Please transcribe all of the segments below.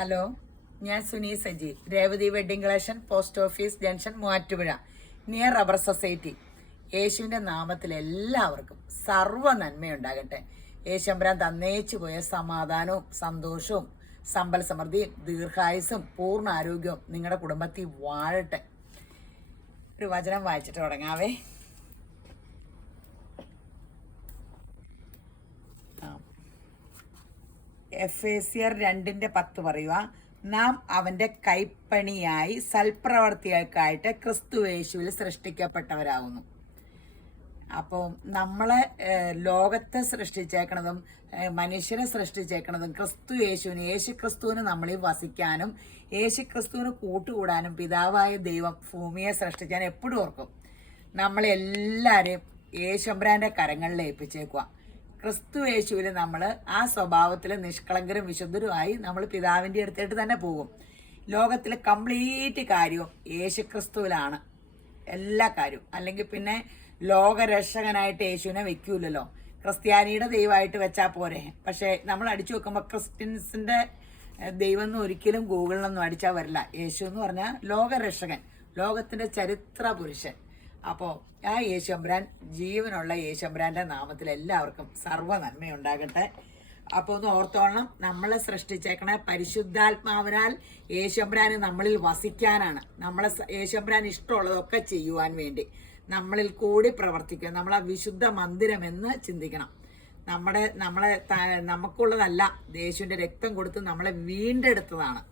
Hello, ഞാൻ Suni Saji, Revathi wedding collection, post office junction, Muvattupuzha, near rubber society. യേശുവിൻ്റെ നാമത്തിൽ എല്ലാവർക്കും സർവ്വ നന്മയുണ്ടാകട്ടെ. യേശുമ്പരാൻ തന്നേച്ചു പോയ സമാധാനവും സന്തോഷവും സമ്പൽ സമൃദ്ധിയും ദീർഘായുസും പൂർണ്ണ ആരോഗ്യവും നിങ്ങളുടെ കുടുംബത്തിൽ വാഴട്ടെ. ഒരു വചനം വായിച്ചിട്ട് തുടങ്ങാവേ. എഫേസ്യർ 2:10 പറയുക, നാം അവന്റെ കൈപ്പണിയായി സൽപ്രവർത്തികൾക്കായിട്ട് ക്രിസ്തുയേശുവിൽ സൃഷ്ടിക്കപ്പെട്ടവരാകുന്നു. അപ്പോൾ നമ്മളെ ലോകത്തെ സൃഷ്ടിച്ചേക്കണതും മനുഷ്യനെ സൃഷ്ടിച്ചേക്കണതും യേശു ക്രിസ്തുവിന് നമ്മളിൽ വസിക്കാനും യേശു ക്രിസ്തുവിന് കൂട്ടുകൂടാനും പിതാവായ ദൈവം ഭൂമിയെ സൃഷ്ടിക്കാൻ എപ്പോഴും ഓർക്കും. നമ്മളെല്ലാവരെയും യേശുബ്രാൻ്റെ കരങ്ങളിൽ ഏൽപ്പിച്ചേക്കുക. ക്രിസ്തു യേശുവിൽ നമ്മൾ ആ സ്വഭാവത്തിൽ നിഷ്കളങ്കരും വിശുദ്ധരുമായി നമ്മൾ പിതാവിൻ്റെ അടുത്തായിട്ട് തന്നെ പോകും. ലോകത്തിലെ കംപ്ലീറ്റ് കാര്യവും യേശു ക്രിസ്തുവിലാണ് എല്ലാ കാര്യവും. അല്ലെങ്കിൽ പിന്നെ ലോകരക്ഷകനായിട്ട് യേശുവിനെ വെക്കൂലല്ലോ. ക്രിസ്ത്യാനിയുടെ ദൈവമായിട്ട് വെച്ചാൽ പോരെ. പക്ഷേ നമ്മൾ അടിച്ചു വെക്കുമ്പോൾ ക്രിസ്ത്യൻസിൻ്റെ ദൈവം എന്ന് ഒരിക്കലും ഗൂഗിളിലൊന്നും അടിച്ചാൽ വരില്ല. യേശു എന്ന് പറഞ്ഞാൽ ലോകരക്ഷകൻ, ലോകത്തിൻ്റെ ചരിത്ര പുരുഷൻ. അപ്പോൾ ആ യേശുമ്പരാൻ, ജീവനുള്ള യേശുമ്പരാൻ്റെ നാമത്തിൽ എല്ലാവർക്കും സർവ്വ നന്മയുണ്ടാകട്ടെ. അപ്പോൾ ഒന്ന് ഓർത്തോളണം, നമ്മളെ സൃഷ്ടിച്ചേക്കണ പരിശുദ്ധാത്മാവിനാൽ യേശുമ്പരാന് നമ്മളിൽ വസിക്കാനാണ്. നമ്മളെ യേശുമ്പരാൻ ഇഷ്ടമുള്ളതൊക്കെ ചെയ്യുവാൻ വേണ്ടി നമ്മളിൽ കൂടി പ്രവർത്തിക്കുക. നമ്മളെ വിശുദ്ധ മന്ദിരമെന്ന് ചിന്തിക്കണം. നമുക്കുള്ളതല്ല, യേശുവിൻ്റെ രക്തം കൊടുത്ത് നമ്മളെ വീണ്ടെടുത്തതാണ്.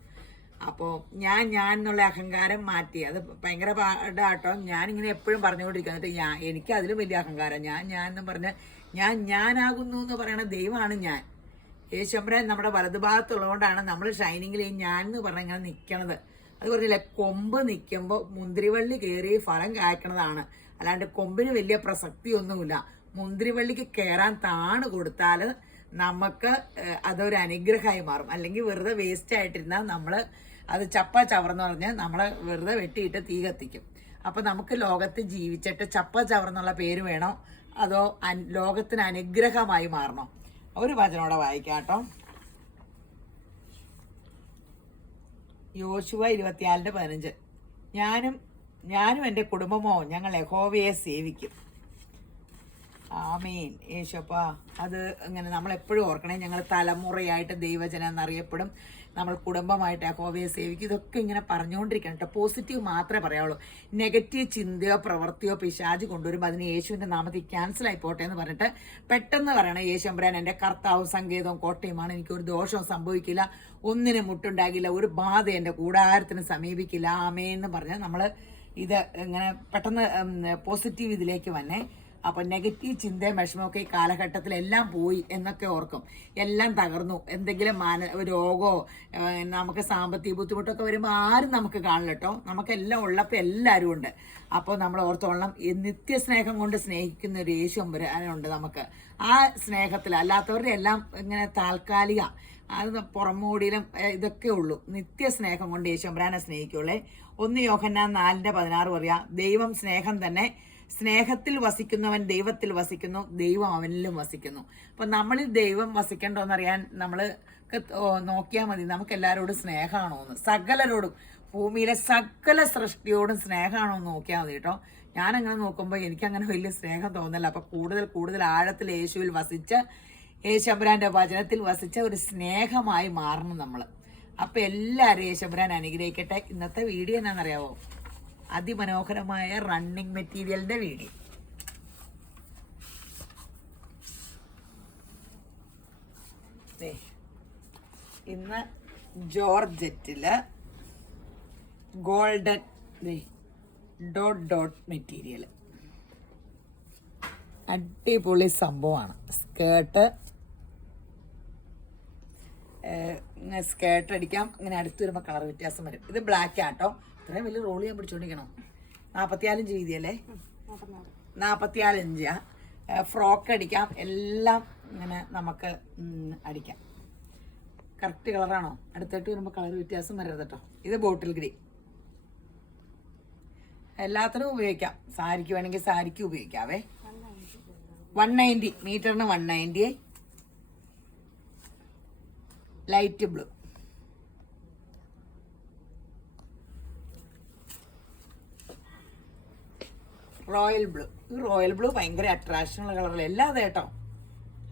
അപ്പോൾ ഞാൻ എന്നുള്ള അഹങ്കാരം മാറ്റി. അത് ഭയങ്കര പാടാട്ടോ. ഞാനിങ്ങനെ എപ്പോഴും പറഞ്ഞുകൊണ്ടിരിക്കുക. എന്നിട്ട് എനിക്ക് അതിലും വലിയ അഹങ്കാരം. ഞാൻ എന്ന് പറഞ്ഞ് ഞാനാകുന്നു എന്ന് പറയണ ദൈവമാണ് ഞാൻ. യേശുമ്പരാൻ നമ്മുടെ വലതുഭാഗത്തുള്ളതുകൊണ്ടാണ് നമ്മൾ ഷൈനിങ്ങിൽ ഞാൻ എന്ന് പറഞ്ഞ ഇങ്ങനെ നിൽക്കണത്. അത് പറഞ്ഞില്ലേ, കൊമ്പ് നിൽക്കുമ്പോൾ മുന്തിരിവള്ളി കയറി ഫലം കായ്ക്കണതാണ്. അല്ലാണ്ട് കൊമ്പിന് വലിയ പ്രസക്തിയൊന്നുമില്ല. മുന്തിരിവള്ളിക്ക് കയറാൻ താണ് കൊടുത്താൽ നമുക്ക് അതൊരു അനുഗ്രഹമായി മാറും. അല്ലെങ്കിൽ വെറുതെ വേസ്റ്റ് ആയിട്ടിരുന്നാൽ നമ്മൾ അത് ചവറെന്ന് പറഞ്ഞ് നമ്മളെ വെറുതെ വെട്ടിയിട്ട് തീ കത്തിക്കും. അപ്പോൾ നമുക്ക് ലോകത്ത് ജീവിച്ചിട്ട് ചവറെന്നുള്ള പേര് വേണോ, അതോ ലോകത്തിന് അനുഗ്രഹമായി മാറണോ? ഒരു വചനോടെ വായിക്കാം കേട്ടോ. യോശുവ 24:15. ഞാനും എൻ്റെ കുടുംബമോ ഞങ്ങൾ യഹോവയെ സേവിക്കും. ആമേൻ. യേശുപ്പാ, അത് ഇങ്ങനെ നമ്മളെപ്പോഴും ഓർക്കണേ. ഞങ്ങൾ തലമുറയായിട്ട് ദൈവജനം എന്നറിയപ്പെടും. നമ്മൾ കുടുംബമായിട്ട് യഹോവയെ സേവിക്കും. ഇതൊക്കെ ഇങ്ങനെ പറഞ്ഞുകൊണ്ടിരിക്കണം കേട്ടോ. പോസിറ്റീവ് മാത്രമേ പറയാവുള്ളൂ. നെഗറ്റീവ് ചിന്തയോ പ്രവൃത്തിയോ പിശാച് കൊണ്ടുവരുമ്പോൾ അതിന് യേശുവിൻ്റെ നാമത്തിൽ ക്യാൻസലായി പോട്ടെ എന്ന് പറഞ്ഞിട്ട് പെട്ടെന്ന് പറയണം, യേശുമ്പരാൻ എൻ്റെ കർത്താവും സങ്കേതവും കോട്ടയുമാണ്, എനിക്കൊരു ദോഷവും സംഭവിക്കില്ല, ഒന്നിനും മുട്ടുണ്ടാകില്ല, ഒരു ബാധ എൻ്റെ കൂടാരത്തിന് സമീപിക്കില്ല, ആമേന്ന് പറഞ്ഞാൽ നമ്മൾ ഇത് ഇങ്ങനെ പെട്ടെന്ന് പോസിറ്റീവ് ഇതിലേക്ക് വന്നേ. അപ്പോൾ നെഗറ്റീവ് ചിന്തയും വിഷമമൊക്കെ ഈ കാലഘട്ടത്തിൽ എല്ലാം പോയി എന്നൊക്കെ ഓർക്കും. എല്ലാം തകർന്നു. എന്തെങ്കിലും രോഗമോ നമുക്ക് സാമ്പത്തിക ബുദ്ധിമുട്ടൊക്കെ വരുമ്പോൾ ആരും നമുക്ക് കാണില്ല കേട്ടോ. നമുക്കെല്ലാം ഉള്ളപ്പോൾ എല്ലാവരും ഉണ്ട്. അപ്പോൾ നമ്മൾ ഓർത്തോളണം, നിത്യസ്നേഹം കൊണ്ട് സ്നേഹിക്കുന്ന ഒരു യേശുമ്പരാനുണ്ട് നമുക്ക്. ആ സ്നേഹത്തിൽ അല്ലാത്തവരുടെ എല്ലാം ഇങ്ങനെ താൽക്കാലിക, അത് പുറമോടിയിലും ഇതൊക്കെ ഉള്ളൂ. നിത്യസ്നേഹം കൊണ്ട് യേശുമ്പരാനെ സ്നേഹിക്കുള്ളേ. 1 യോഹന്നാൻ 4:16 പറയാം, ദൈവം സ്നേഹം തന്നെ, സ്നേഹത്തിൽ വസിക്കുന്നവൻ ദൈവത്തിൽ വസിക്കുന്നു, ദൈവം അവനിലും വസിക്കുന്നു. അപ്പം നമ്മളിൽ ദൈവം വസിക്കണ്ടോന്നറിയാൻ നമ്മൾ നോക്കിയാൽ മതി. നമുക്ക് എല്ലാവരോടും സ്നേഹമാണോ എന്ന്, സകലരോടും, ഭൂമിയിലെ സകല സൃഷ്ടിയോടും സ്നേഹമാണോ എന്ന് നോക്കിയാൽ മതി കേട്ടോ. ഞാനങ്ങനെ നോക്കുമ്പോൾ എനിക്കങ്ങനെ വലിയ സ്നേഹം തോന്നില്ല. അപ്പം കൂടുതൽ ആഴത്തിൽ യേശുവിൽ വസിച്ച് യേശുമ്പരാൻ്റെ വചനത്തിൽ വസിച്ച ഒരു സ്നേഹമായി മാറണം നമ്മൾ. അപ്പം എല്ലാവരും യേശുമ്പരാൻ അനുഗ്രഹിക്കട്ടെ. ഇന്നത്തെ വീഡിയോ എന്നാണെന്നറിയാവോ? അതിമനോഹരമായ റണ്ണിങ് മെറ്റീരിയലിൻ്റെ വീഡിയോ. ഇന്ന് ജോർജറ്റില് ഗോൾഡൻ ഡോട്ട് മെറ്റീരിയൽ, അടിപൊളി സംഭവമാണ്. സ്കേർട്ട് അടിക്കാം. ഇങ്ങനെ അടുത്ത് വരുമ്പോൾ കളർ വ്യത്യാസം വരും. ഇത് ബ്ലാക്ക് ആട്ടോ. ഇത്രയും വലിയ റോൾ ചെയ്യാൻ പിടിച്ചോണ്ടിരിക്കണം. 44 ഇഞ്ച് വീതിയല്ലേ? 44 ഇഞ്ചാ. ഫ്രോക്ക് അടിക്കാം. എല്ലാം ഇങ്ങനെ നമുക്ക് അടിക്കാം. കറക്റ്റ് കളറാണോ? അടുത്തിട്ട് വരുമ്പോൾ കളർ വ്യത്യാസം വരരുത് കേട്ടോ. ഇത് ബോട്ടിൽ ഗ്രീൻ. എല്ലാത്തിനും ഉപയോഗിക്കാം. സാരിക്ക് വേണമെങ്കിൽ സാരിക്ക് ഉപയോഗിക്കാവേ. 190 മീറ്ററിന് 190. Light blue. Royal blue. ഈ റോയൽ ബ്ലൂ ഭയങ്കര അട്രാക്ഷനുള്ള കളറല്ലേ എല്ലാം അത് കേട്ടോ.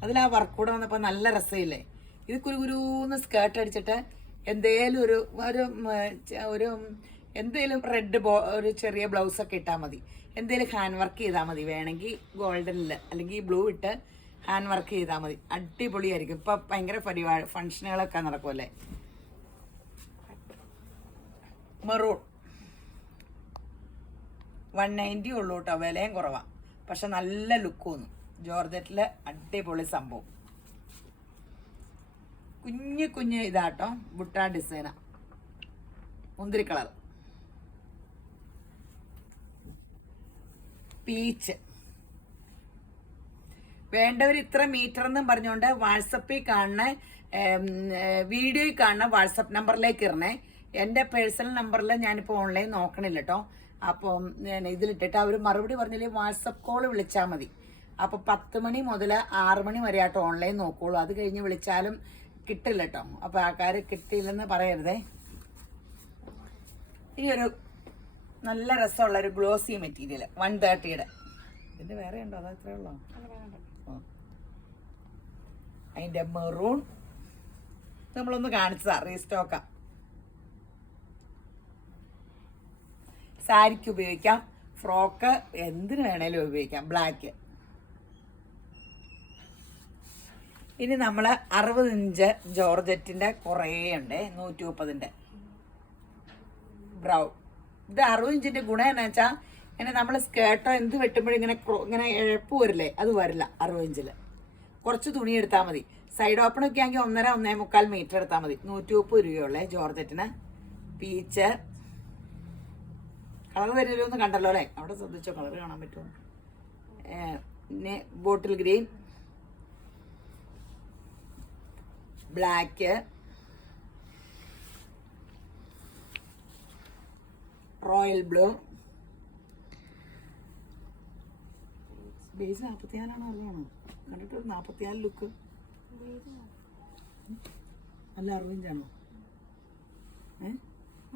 അതിൽ ആ വർക്ക് കൂടെ വന്നപ്പോൾ നല്ല രസമില്ലേ. ഇത് കുരുകുരുന്ന് സ്കേർട്ട് അടിച്ചിട്ട് എന്തേലും ഒരു എന്തേലും റെഡ് ഒരു ചെറിയ ബ്ലൗസൊക്കെ ഇട്ടാൽ മതി. എന്തേലും ഹാൻഡ് വർക്ക് ചെയ്താൽ മതി. വേണമെങ്കിൽ ഗോൾഡനിൽ അല്ലെങ്കിൽ ബ്ലൂ ഇട്ട് ഹാൻഡ് വർക്ക് ചെയ്താൽ മതി. അടിപൊളിയായിരിക്കും. ഇപ്പം ഭയങ്കര ഫങ്ഷനുകളൊക്കെ നടക്കുമല്ലേ. മെറൂൺ 190 ഉള്ളൂ കേട്ടോ. വിലയും കുറവാണ്, പക്ഷെ നല്ല ലുക്ക് തോന്നും. ജോർജറ്റിൽ അടിപൊളി സംഭവം. കുഞ്ഞ് ഇതാട്ടോ, ബുട്ട ഡിസൈന, മുന്തിരി കളർ. പീച്ച് വേണ്ടവർ ഇത്ര മീറ്റർ എന്നും പറഞ്ഞുകൊണ്ട് വാട്സപ്പിൽ കാണുന്ന വീഡിയോയിൽ കാണുന്ന വാട്സപ്പ് നമ്പറിലേക്ക് ഇറണേ. എൻ്റെ പേഴ്സണൽ നമ്പറിൽ ഞാനിപ്പോൾ ഓൺലൈൻ നോക്കണില്ല കേട്ടോ. അപ്പം ഇതിലിട്ടിട്ട് അവർ മറുപടി പറഞ്ഞില്ലേ വാട്സപ്പ് കോൾ വിളിച്ചാൽ മതി. അപ്പോൾ 10 മണി മുതൽ 6 മണി വരെ ആട്ടോ ഓൺലൈൻ നോക്കുള്ളൂ. അത് കഴിഞ്ഞ് വിളിച്ചാലും കിട്ടില്ല കേട്ടോ. അപ്പോൾ ആൾക്കാർ കിട്ടിയില്ലെന്ന് പറയരുതേ. ഇനി ഒരു നല്ല രസമുള്ളൊരു ഗ്ലോസി മെറ്റീരിയൽ 130യുടെ. ഇതിൻ്റെ വേറെ ഉണ്ടോ? അത് അത്രേ ഉള്ളൂ. അതിൻ്റെ മെറൂൺ നമ്മളൊന്ന് കാണിച്ചതാ, റീസ്റ്റോക്കാം. സാരിക്ക് ഉപയോഗിക്കാം, ഫ്രോക്ക് എന്തിനു വേണേലും ഉപയോഗിക്കാം. ബ്ലാക്ക്. ഇനി നമ്മൾ 60 ഇഞ്ച് ജോർജറ്റിൻ്റെ കുറേ ഉണ്ട്, 130ൻ്റെ ബ്രൗൺ. ഇത് 60 ഇഞ്ചിൻ്റെ ഗുണം എന്നാ വെച്ചാൽ ഇങ്ങനെ നമ്മൾ സ്കേർട്ടോ എന്ത് വെട്ടുമ്പോഴും ഇങ്ങനെ ഇഴപ്പ് വരില്ലേ, അത് വരില്ല. 60 ഇഞ്ചിൽ കുറച്ച് തുണി എടുത്താൽ മതി. സൈഡ് ഓപ്പണൊക്കെ ആണെങ്കിൽ 1.5-1.25 മീറ്റർ എടുത്താൽ മതി. 130 രൂപയുള്ളേ ജോർജറ്റിന്. പീച്ച് കളർ തരുമല്ലോ കണ്ടല്ലോ അല്ലേ. അവിടെ ശ്രദ്ധിച്ചോ, കളർ കാണാൻ പറ്റുമോ. Bottle green, black, royal blue. Base 44 അറിയാണോ? കണ്ടിട്ട് 44 ലുക്ക് അല്ല 60 ഇഞ്ചാണോ?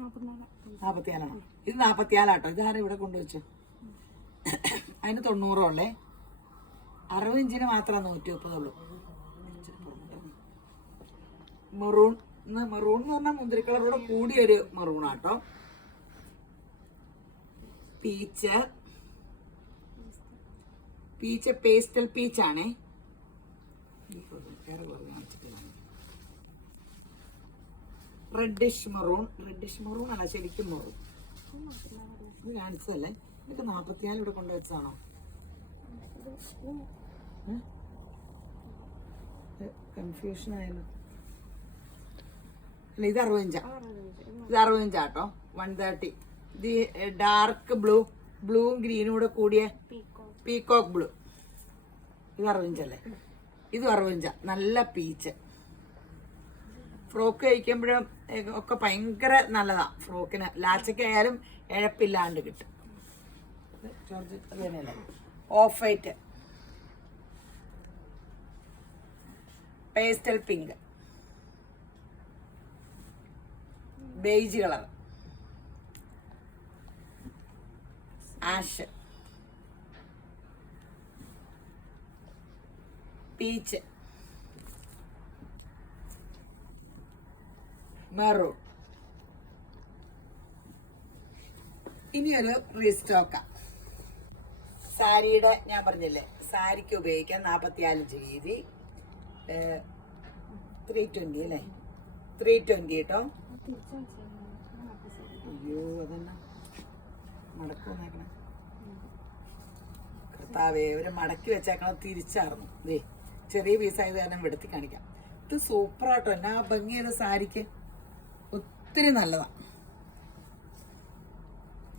44 ഇത് 44 ആട്ടോ. ഇതാരും ഇവിടെ കൊണ്ടുവച്ചു. അതിന് 90 ഉള്ളേ. 60 ഇഞ്ചിന് മാത്രമേ 130 ഉള്ളൂ. മെറൂൺ എന്ന് പറഞ്ഞാൽ മുന്തിരി കളറോടെ കൂടിയൊരു മെറൂണാട്ടോ. പീച്ച് പേസ്റ്റൽ പീച്ചാണേ. റെഡിഷ് മെറൂൺ അല്ല, ശരിക്കും മെറൂൺ. ഇത് കാണിച്ചതല്ലേ. ഇതൊക്കെ 44 ഇവിടെ കൊണ്ടുവച്ചതാണോ? കൺഫ്യൂഷൻ ആയാലും. അല്ല, ഇത് 60 ഇഞ്ചാ. ഇത് 60 ഇഞ്ചാട്ടോ. 130. ഇത് ഡാർക്ക് ബ്ലൂവും ഗ്രീനും കൂടെ കൂടിയ പീകോക്ക് ബ്ലൂ. ഇത് 60 ഇഞ്ചല്ലേ. ഇത് 60 ഇഞ്ചാ. നല്ല പീച്ച്. ഫ്രോക്ക് കഴിക്കുമ്പോഴും ഒക്കെ ഭയങ്കര നല്ലതാ. ഫ്രോക്കിന് ലാച്ചയ്ക്കായാലും ഇഴപ്പില്ലാണ്ട് കിട്ടും. അത് തന്നെയല്ലേ. Of white, pastel pink, beige colour, ash, peach, maroon. ഇനിയൊരു റീസ്റ്റോക്ക. സാരിയുടെ ഞാൻ പറഞ്ഞില്ലേ, സാരിക്ക് ഉപയോഗിക്കാൻ 44 ഇഞ്ച് വീതി, 320 അല്ലേ. 320 കേട്ടോ. അയ്യോ അതെന്നാ മടക്കുന്നേക്കണേ കർത്താവേ. ഒരു മടക്കി വെച്ചേക്കണം തിരിച്ചായിരുന്നു. ദേ ചെറിയ പീസായത് കാരണം വെടുത്തി കാണിക്കാം. ഇത് സൂപ്പറാട്ടോ. എന്നാ ഭംഗി ചെയ്ത സാരിക്ക്. ഒത്തിരി നല്ലതാണ്.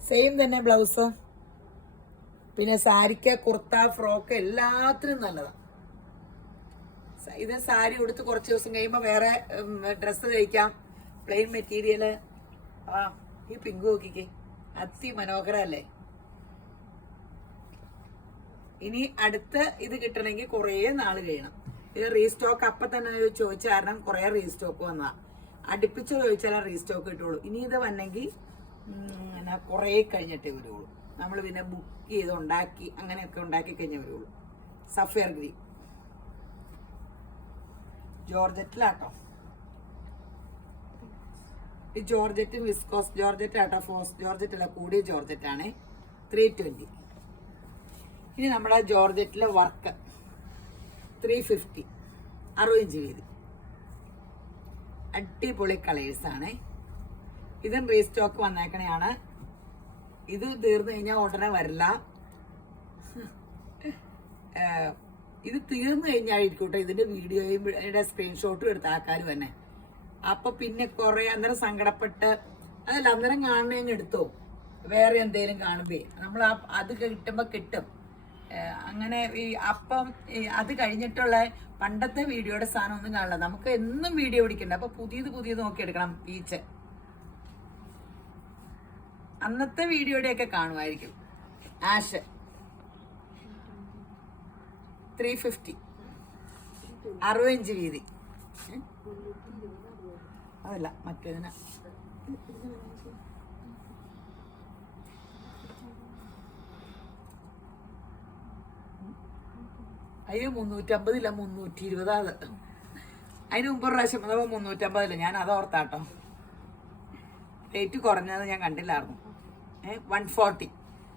സെയിം തന്നെ ബ്ലൗസ്. പിന്നെ സാരിക്ക് കുർത്ത ഫ്രോക്ക് എല്ലാത്തിനും നല്ലതാണ്. ഇത് സാരി ഉടുത്ത് കുറച്ച് ദിവസം കഴിയുമ്പോൾ വേറെ ഡ്രസ്സ് തയ്ക്കാം. Plain material. ഈ പിങ്ക് നോക്കിക്കേ, അതിമനോഹരല്ലേ. ഇനി അടുത്ത് ഇത് കിട്ടണമെങ്കിൽ കുറേ നാൾ കഴിയണം. ഇത് റീസ്റ്റോക്ക് അപ്പം തന്നെ ചോദിച്ച കാരണം കുറേ റീസ്റ്റോക്ക് വന്നതാ. അടുപ്പിച്ച് ചോദിച്ചാലേ റീസ്റ്റോക്ക് കിട്ടുള്ളൂ. ഇനി ഇത് വന്നെങ്കിൽ കുറേ കഴിഞ്ഞിട്ടേ വരുള്ളൂ. നമ്മൾ പിന്നെ ബുക്ക് ചെയ്ത് ഉണ്ടാക്കി അങ്ങനെയൊക്കെ ഉണ്ടാക്കി കഴിഞ്ഞേ വരുള്ളൂ. സഫയർ ഗ്രീൻ ജോർജറ്റിലാട്ടോ. ഈ ജോർജറ്റും വിസ്കോസ് ജോർജറ്റ് ആട്ടോ, ഫോസ് ജോർജറ്റ് അല്ല, കൂടിയ ജോർജറ്റാണ്. 320. ഇനി നമ്മുടെ ജോർജറ്റിലെ വർക്ക് 350, 60 ഇഞ്ച് വീതി. അടിപൊളി കളേഴ്സാണ്. ഇതും റീസ്റ്റോക്ക് വന്നേക്കണെയാണ്. ഇത് തീർന്നു കഴിഞ്ഞാൽ ഉടനെ വരില്ല. ഇത് തീർന്നു കഴിഞ്ഞായിരിക്കട്ടെ ഇതിന്റെ വീഡിയോയുടെ സ്ക്രീൻഷോട്ടും എടുത്ത ആൾക്കാർ തന്നെ. അപ്പൊ പിന്നെ കുറെ അന്നേരം സങ്കടപ്പെട്ട് അതല്ല, അന്നേരം കാണുന്നതിന് എടുത്തോ, വേറെ എന്തേലും കാണുമ്പേ നമ്മൾ അത് കിട്ടുമ്പോ കിട്ടും. അങ്ങനെ ഈ അപ്പം അത് കഴിഞ്ഞിട്ടുള്ള പണ്ടത്തെ വീഡിയോയുടെ സാധനം ഒന്നും കാണില്ല. നമുക്ക് എന്നും വീഡിയോ പിടിക്കണ്ട. അപ്പൊ പുതിയത് നോക്കിയെടുക്കണം. പീച്ച് അന്നത്തെ വീഡിയോയുടെയൊക്കെ കാണുമായിരിക്കും. ആഷ് 350, 60 ഇഞ്ച് വീതി. അതല്ല മറ്റേതിനാ. അയ്യോ 350 ഇല്ല, 320. അത് അതിന് മുമ്പ് പ്രാവശ്യം അതപ്പോൾ 350 ഞാൻ അത് ഓർത്താട്ടോ. റേറ്റ് കുറഞ്ഞത് ഞാൻ കണ്ടില്ലായിരുന്നു. 140.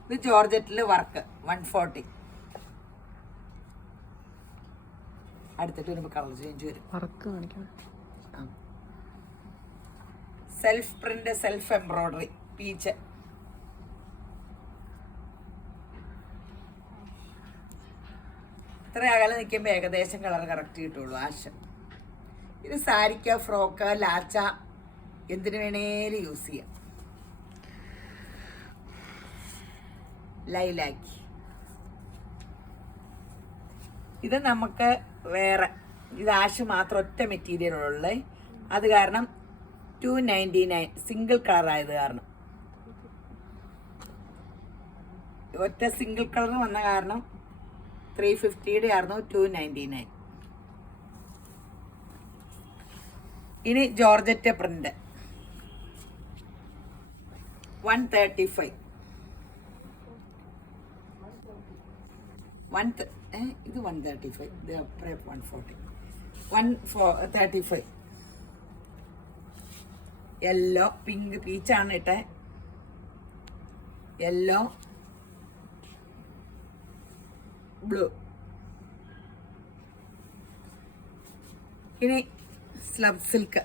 ഇത് ജോർജറ്റിൽ വർക്ക് 140. അടുത്തിട്ട് വരുമ്പോൾ കളർ ചേഞ്ച് വരും. വർക്ക് കാണിക്കണം. Self print, self embroidery, peach. ഇത്ര അകലെ നിൽക്കുമ്പോൾ ഏകദേശം കളർ കറക്റ്റ് കിട്ടുള്ളൂ. ആശ ഇത് സാരിക്ക, ഫ്രോക്ക്, ലാച്ച, എന്തിനു വേണേലും യൂസ് ചെയ്യാം. ലൈലാക്കി ഇത് നമുക്ക് വേറെ, ഇത് ആഷ് മാത്രം ഒറ്റ മെറ്റീരിയൽ ഉള്ളത്. അത് കാരണം 299 സിംഗിൾ കളർ ആയത് കാരണം, ഒറ്റ സിംഗിൾ കളർ വന്ന കാരണം 350 ആയിരുന്നു 299. ഇനി ജോർജറ്റ് പ്രിന്റ് 135. ഇത് 135, ഇത് അപ്പുറം 140. 135 യെല്ലോ, പിങ്ക്, പീച്ചാണ് ഇട്ടെ. Yellow, blue. ഇനി സ്ലബ് സിൽക്ക്.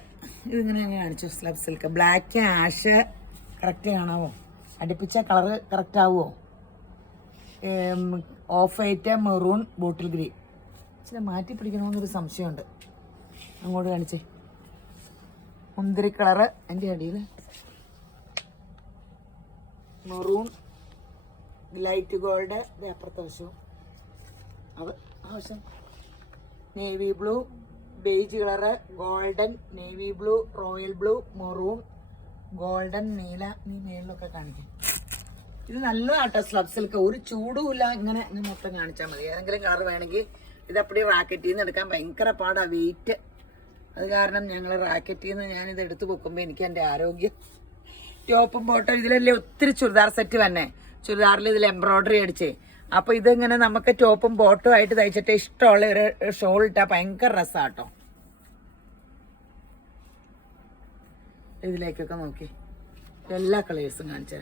ഇതിങ്ങനെ കാണിച്ചു. Slub silk black, ash correct കാണാവോ? അടുപ്പിച്ച കളറ് കറക്റ്റ് ആവുമോ? Off white, maroon, bottle green. ഇച്ചിരി മാറ്റി പിടിക്കണമെന്നൊരു സംശയമുണ്ട്. അങ്ങോട്ട് കാണിച്ചേ. മുന്തിരി കളറ് എൻ്റെ അടിയിൽ, മെറൂൺ, ലൈറ്റ് ഗോൾഡ്, അപ്പുറത്തെ വശവും അത് ആവശ്യം. Navy blue, beige colour, golden, navy blue, royal blue, maroon, golden, നീല. നീ മേളിലൊക്കെ കാണിക്കും. ഇത് നല്ലതാട്ടോ സ്ലബ് സിൽക്ക്. ഒരു ചൂടുമില്ല. ഇങ്ങനെ മൊത്തം കാണിച്ചാൽ മതി. ഏതെങ്കിലും കളർ വേണമെങ്കിൽ ഇതപ്പടി റാക്കറ്റിൽ നിന്ന് എടുക്കാൻ ഭയങ്കര പാടാ, വെയിറ്റ്. അത് കാരണം ഞങ്ങൾ റാക്കറ്റിൽ നിന്ന് ഞാനിത് എടുത്ത് വെക്കുമ്പോൾ എനിക്ക് എൻ്റെ ആരോഗ്യം. ടോപ്പും ബോട്ടും ഇതിലല്ലേ ഒത്തിരി ചുരിദാർ സെറ്റ് തന്നെ. ചുരിദാറിൽ ഇതിൽ എംബ്രോയിഡറി അടിച്ചേ. അപ്പോൾ ഇതിങ്ങനെ നമുക്ക് ടോപ്പും ബോട്ടും ആയിട്ട് തയ്ച്ചിട്ട് ഇഷ്ടമുള്ള ഒരു ഷോൾ ഇട്ടാൽ ഭയങ്കര രസമാട്ടോ. ഇതിലേക്കൊക്കെ നോക്കി എല്ലാ കളേഴ്സും കാണിച്ചേ.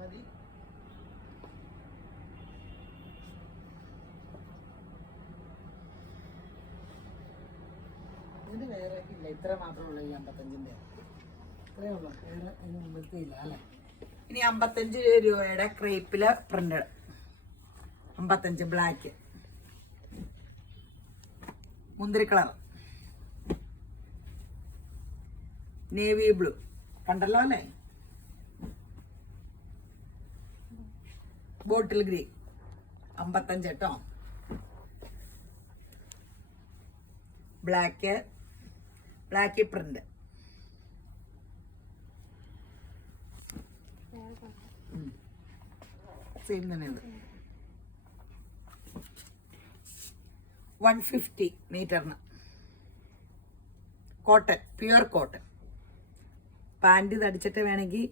മതി. ഇതിന് വേറെ ഇല്ല, ഇത്ര മാത്രമുള്ള ഈ 55-ന്റെ ഇത്രയേ ഉള്ളൂ. വേറെ അതിന് മുമ്പത്തെ ഇല്ല അല്ലേ. ഇനി 55 രൂപയുടെ ക്രേപ്പില് പ്രിന്റ് 55 ബ്ലാക്ക്, മുന്തിരി കളർ, നേവി ബ്ലൂ കണ്ടല്ലോ അല്ലേ, ബോട്ടിൽ ഗ്രീൻ 55 കേട്ടോ. Black print. സെയിം തന്നെ ഇത് 150 മീറ്ററിന്. Cotton, pure cotton. പാൻറ് തടിച്ചിട്ട് വേണമെങ്കിൽ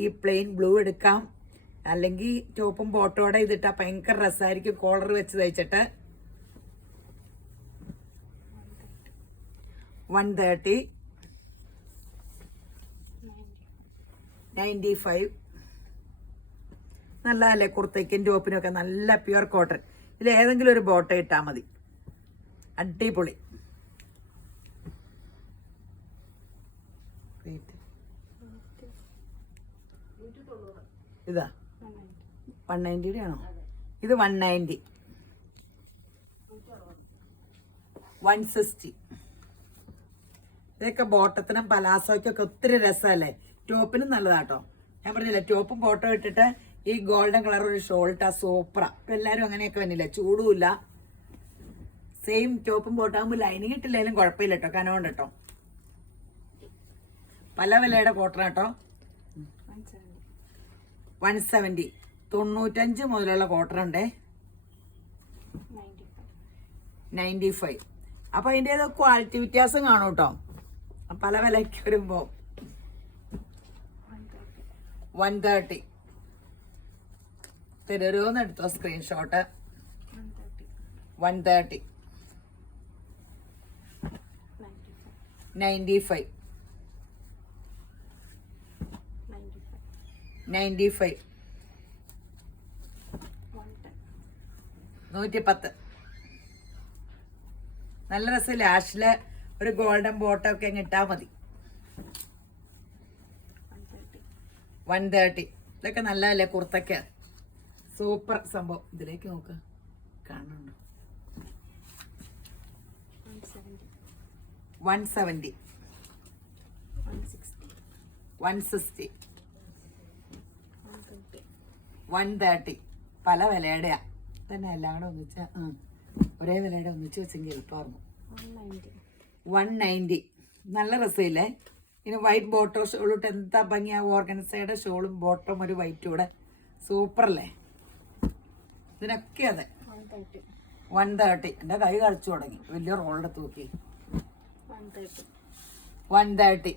ഈ പ്ലെയിൻ ബ്ലൂ എടുക്കാം, അല്ലെങ്കിൽ ടോപ്പും ബോട്ടോടെ ഇതിട്ടാ ഭയങ്കര രസമായിരിക്കും. കോളർ വെച്ച് തയ്ച്ചിട്ട് 130, 95. നല്ലതല്ലേ കുർത്തയ്ക്കും ടോപ്പിനും ഒക്കെ? നല്ല പ്യുവർ കോട്ടൺ. ഇതിൽ ഏതെങ്കിലും ഒരു ബോട്ട ഇട്ടാൽ മതി, അടിപൊളി. ഇതാ 190 ആണോ? ഇത് 190, 160. ഇതൊക്കെ ബോട്ടത്തിനും പലാസോയ്ക്കൊക്കെ ഒത്തിരി രസമല്ലേ? ടോപ്പിനും നല്ലതാട്ടോ. ഞാൻ പറഞ്ഞില്ല, ടോപ്പും ബോട്ടോ ഇട്ടിട്ട് ഈ ഗോൾഡൻ കളർ ഒരു ഷോൾട്ടാ സൂപ്പറാ. ഇപ്പം എല്ലാവരും അങ്ങനെയൊക്കെ വന്നില്ല, ചൂടുമില്ല. സെയിം ടോപ്പും ബോട്ടാകുമ്പോൾ ലൈനിങ് ഇട്ടില്ലെങ്കിലും കുഴപ്പമില്ല കേട്ടോ, കനമുണ്ട് കേട്ടോ. പല വിലയുടെ കോട്ടൺ കേട്ടോ. 170, 95 മുതലുള്ള കോട്ടൺ ഉണ്ടേ. 95. അപ്പൊ അതിൻ്റെ ക്വാളിറ്റി വ്യത്യാസം കാണും കേട്ടോ, പല വിലയ്ക്ക് വരുമ്പോ. 130. തരുമോന്ന് എടുത്തോ സ്ക്രീൻഷോട്ട്. 130, 95, 95, 110. നല്ല രസം. ലാഷില് ഒരു ഗോൾഡൻ ബോട്ടം ഒക്കെ ഇട്ടാൽ മതി. 130. ഇതൊക്കെ നല്ലതല്ലേ കുർത്തയ്ക്ക്? സൂപ്പർ സംഭവം. ഇതിലേക്ക് നോക്ക്, കാണുന്നുണ്ടോ? 170, 160, 130. പല വിലയുടെയാ തന്നെ, എല്ലാം കൂടെ ഒന്നിച്ച ഒരേ വിലയുടെ ഒന്നിച്ച് വെച്ചെങ്കിൽ എളുപ്പമായിരുന്നു. 190. നല്ല രസമില്ലേ? ഇനി വൈറ്റ് ബോട്ടോ ഷോളിട്ട് എന്താ ഭംഗിയാ. ഓർഗൻസയുടെ ഷോളും ബോട്ടം ഒരു വൈറ്റും കൂടെ സൂപ്പർ അല്ലേ? ഇതിനൊക്കെ അതെ. 130. എൻ്റെ കൈ കളിച്ചു തുടങ്ങി, വലിയ റോളിൻ്റെ തൂക്കി. 130.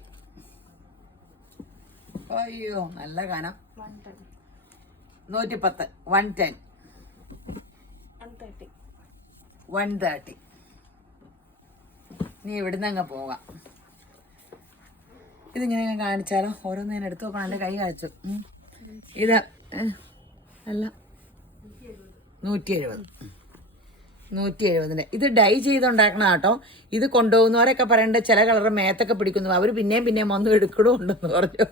അയ്യോ നല്ല കനം. 110, 110, 130. നീ ഇവിടുന്ന് അങ്ങ് പോകാം. ഇതിങ്ങനെ കാണിച്ചാലോ? ഓരോന്നേനെ എടുത്തു നോക്കണം. എൻ്റെ കൈ കാണിച്ചു. ഇത് അല്ല 170, 170. ഇത് ഡൈ ചെയ്തുണ്ടാക്കണ കേട്ടോ. ഇത് കൊണ്ടുപോകുന്നവരൊക്കെ പറയണ്ട ചില കളറ് മേത്തൊക്കെ പിടിക്കുന്നു. അവർ പിന്നെയും വന്ന് എടുക്കണമുണ്ടെന്ന് പറഞ്ഞു.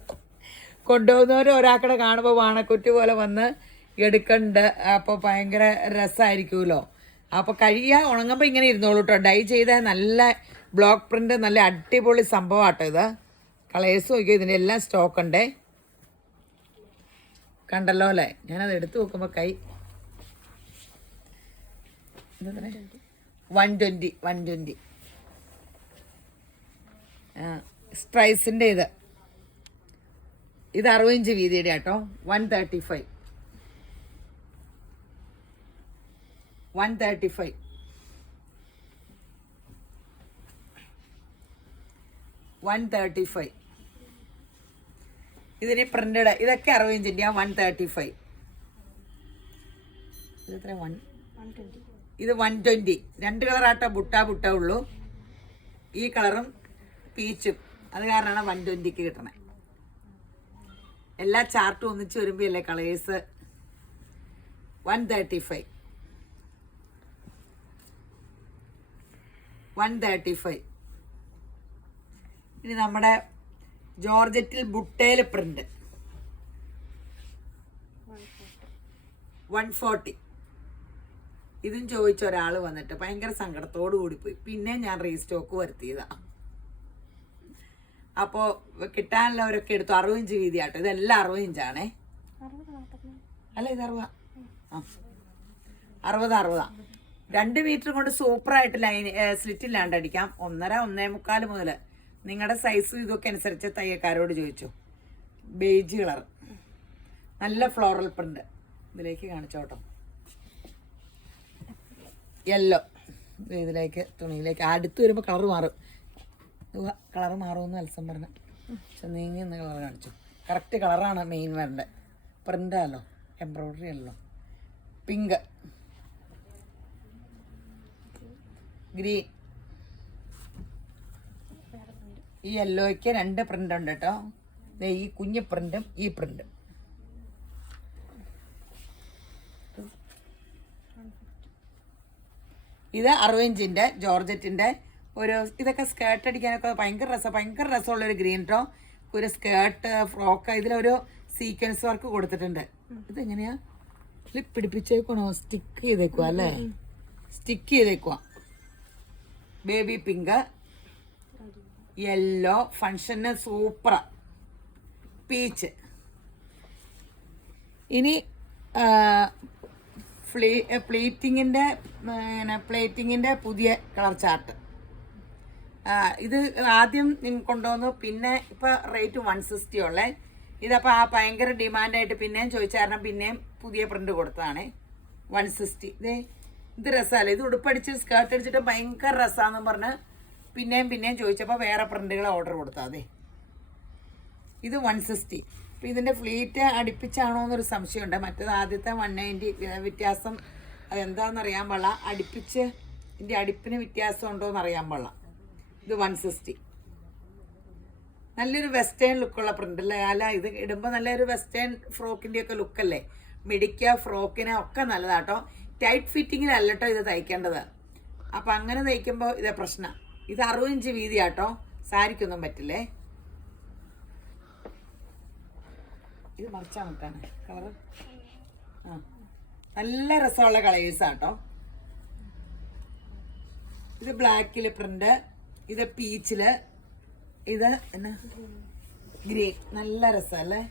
കൊണ്ടുപോകുന്നവർ ഒരാക്കടെ കാണുമ്പോൾ വാണക്കുറ്റി പോലെ വന്ന് എടുക്കണ്ട്. അപ്പോൾ ഭയങ്കര രസമായിരിക്കുമല്ലോ. അപ്പോൾ കഴിയുക ഉണങ്ങുമ്പോൾ ഇങ്ങനെ ഇരുന്നോളൂ കേട്ടോ. ഡൈ ചെയ്ത നല്ല ബ്ലോക്ക് പ്രിന്റ്, നല്ല അടിപൊളി സംഭവം ആട്ടോ ഇത്. കളേഴ്സ് നോക്കിയോ, ഇതിൻ്റെ എല്ലാം സ്റ്റോക്ക് ഉണ്ടേ. കണ്ടല്ലോ അല്ലേ? ഞാനത് എടുത്തു നോക്കുമ്പോൾ കൈ 120, 120. സ്ട്രൈസിൻ്റെ ഇത് 60 ഇഞ്ച് വീതിയുടെ കേട്ടോ. 135, 135, 135. ഇതിന് പ്രിന്റഡ്. ഇതൊക്കെ 60 ഇഞ്ചിൻ്റെ 135. ഇതെത്ര? 120. ഇത് 120. 2 കളറാട്ടോ, ബുട്ട ഉള്ളൂ. ഈ കളറും പീച്ചും. അത് കാരണമാണ് 120ക്ക് കിട്ടണേ. എല്ലാ ചാർട്ടും ഒന്നിച്ച് വരുമ്പോൾ അല്ലേ കളേഴ്സ്. 135, 135. ഇനി നമ്മുടെ ജോർജറ്റിൽ ബുട്ടേൽ പ്രിന്റ് 140. ഇതും ചോദിച്ച ഒരാൾ വന്നിട്ട് ഭയങ്കര സങ്കടത്തോടു കൂടി പോയി. പിന്നെ ഞാൻ റീസ്റ്റോക്ക് വരുത്തിയതാ. അപ്പോൾ കിട്ടാനുള്ളവരൊക്കെ എടുത്തു. 60 ഇഞ്ച് വീതിയാട്ടോ. ഇതെല്ലാം 60 ഇഞ്ചാണേ. അല്ല ഇത് 60. ആ 60. 2 മീറ്റർ കൊണ്ട് സൂപ്പറായിട്ട് ലൈൻ സ്ലിറ്റ് ഇല്ലാണ്ട് അടിക്കാം. 1.5 1.25 മുതൽ നിങ്ങളുടെ സൈസും ഇതൊക്കെ അനുസരിച്ച് തയ്യക്കാരോട് ചോദിച്ചു. ബേജ് കളർ, നല്ല ഫ്ലോറൽ പ്രിന്റ്. ഇതിലേക്ക് കാണിച്ചോട്ടോ. യെല്ലോ, ഇതിലേക്ക് തുണിയിലേക്ക് അടുത്ത് വരുമ്പോൾ കളർ മാറും. കളർ മാറുമെന്ന് അൽസം പറഞ്ഞ, പക്ഷെ നീങ്ങി എന്ന കളർ കാണിച്ചു. കറക്റ്റ് കളറാണ് മെയിൻ വരേണ്ടത്. പ്രിൻ്റല്ലോ, എംബ്രോയ്ഡറി അല്ലോ. Pink, green. ഈ യെല്ലോയ്ക്ക് 2 പ്രിന്റ് ഉണ്ട് കേട്ടോ. ഈ കുഞ്ഞ് പ്രിന്റും ഈ പ്രിന്റും. ഇത് 60 ഇഞ്ചിന്റെ ജോർജറ്റിന്റെ ഒരു, ഇതൊക്കെ സ്കേർട്ട് അടിക്കാനൊക്കെ ഭയങ്കര രസമുള്ളൊരു ഗ്രീൻ കേട്ടോ. ഒരു സ്കേർട്ട് ഫ്രോക്ക്, ഇതിലൊരു സീക്വൻസ് വർക്ക് കൊടുത്തിട്ടുണ്ട്. ഇതെങ്ങനെയാ പിടിപ്പിച്ചേക്കണോ? സ്റ്റിക്ക് ചെയ്തേക്കുവാ അല്ലേ? സ്റ്റിക്ക് ചെയ്തേക്കുവാ. ബേബി പിങ്ക്, യെല്ലോ, ഫങ്ഷന് സൂപ്പറാ. പീച്ച്. ഇനി പ്ലേറ്റിങ്ങിൻ്റെ പുതിയ കളർ ചാർട്ട്. ഇത് ആദ്യം കൊണ്ടുവന്നു, പിന്നെ ഇപ്പം റേറ്റ് 160 ഉള്ളേ. ഇതപ്പോൾ ആ ഭയങ്കര ഡിമാൻഡായിട്ട് പിന്നെയും ചോദിച്ച കാരണം പിന്നെയും പുതിയ പ്രിന്റ് കൊടുത്തതാണ്. 160. ഇത് രസമല്ലേ? ഇത് ഉടുപ്പടിച്ച് സ്കേർട്ട് അടിച്ചിട്ട് ഭയങ്കര രസമാണെന്ന് പറഞ്ഞ് പിന്നെയും ചോദിച്ചപ്പോൾ വേറെ പ്രിന്റുകൾ ഓർഡർ കൊടുത്താൽ അതെ. ഇത് 160. അപ്പം ഇതിൻ്റെ ഫ്ലീറ്റ് അടുപ്പിച്ചാണോ എന്നൊരു സംശയമുണ്ട്. മറ്റേത് ആദ്യത്തെ 190. വ്യത്യാസം അതെന്താണെന്ന് അറിയാൻ പാടില്ല. ഇതിൻ്റെ അടുപ്പിന് വ്യത്യാസം ഉണ്ടോ എന്ന് അറിയാൻ പാടില്ല. ഇത് 160. നല്ലൊരു വെസ്റ്റേൺ ലുക്കുള്ള പ്രിന്റ് അല്ലേ? അല്ല, ഇത് ഇടുമ്പോൾ നല്ലൊരു വെസ്റ്റേൺ ഫ്രോക്കിൻ്റെയൊക്കെ ലുക്കല്ലേ? മിടിക്ക ഫ്രോക്കിന് ഒക്കെ നല്ലതാട്ടോ. ടൈറ്റ് ഫിറ്റിങ്ങിലല്ല കേട്ടോ ഇത് തയ്ക്കേണ്ടത്. അപ്പം അങ്ങനെ തയ്ക്കുമ്പോൾ ഇതേ പ്രശ്നം. ഇത് 60 ഇഞ്ച് വീതിയാട്ടോ. സാരിക്കൊന്നും പറ്റില്ലേ. ഇത് മറിച്ചാൽ മറ്റാണ് കളറ്. നല്ല രസമുള്ള കളേഴ്സാട്ടോ. ഇത് ബ്ലാക്കിൽ പ്രിന്റ്, ഇത് പീച്ചില്, ഇത് എന്നാ ഗ്രീൻ. നല്ല രസമല്ലേ?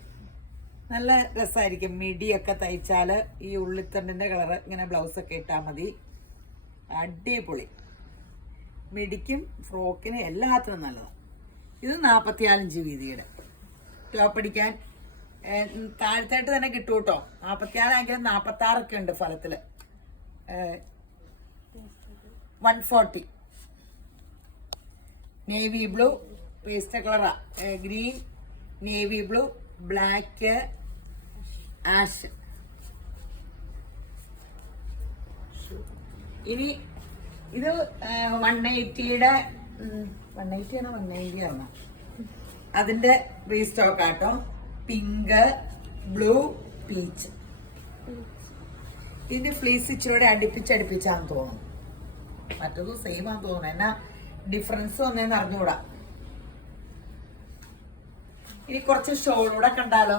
നല്ല രസമായിരിക്കും. മിടിയൊക്കെ തയ്ച്ചാൽ ഈ ഉള്ളിത്തണ്ടിൻ്റെ കളറ് ഇങ്ങനെ ബ്ലൗസൊക്കെ ഇട്ടാൽ മതി. അടിപൊളി. മിടിക്കും ഫ്രോക്കിനും എല്ലാത്തിനും നല്ലതാണ്. ഇത് 44 ഇഞ്ച് വീതിയുടെ ടോപ്പ് അടിക്കാൻ താഴത്തായിട്ട് തന്നെ കിട്ടും കേട്ടോ. 44 ആണെങ്കിലും 46 ഒക്കെ ഉണ്ട് ഫലത്തിൽ. 140. നേവി ബ്ലൂ, പേസ്റ്റ് കളറാ. Green, navy blue, black, ash. ഇനി ഇത് 180യുടെ 180 ആണോ 190 ആണോ അതിന്റെ റീസ്റ്റോക്ക് ആട്ടോ. Pink, blue, peach. ഇതിന്റെ ഫ്ലീസ് ഇച്ചിരി അടുപ്പിച്ചാന്ന് തോന്നുന്നു. മറ്റത് സെയിം ആണെന്ന് തോന്നുന്നു. എന്നാ ഡിഫറൻസ് ഒന്നേന്ന് അറിഞ്ഞുകൂടാ. ഇനി കുറച്ച് ഷോളൂടെ കണ്ടാലോ?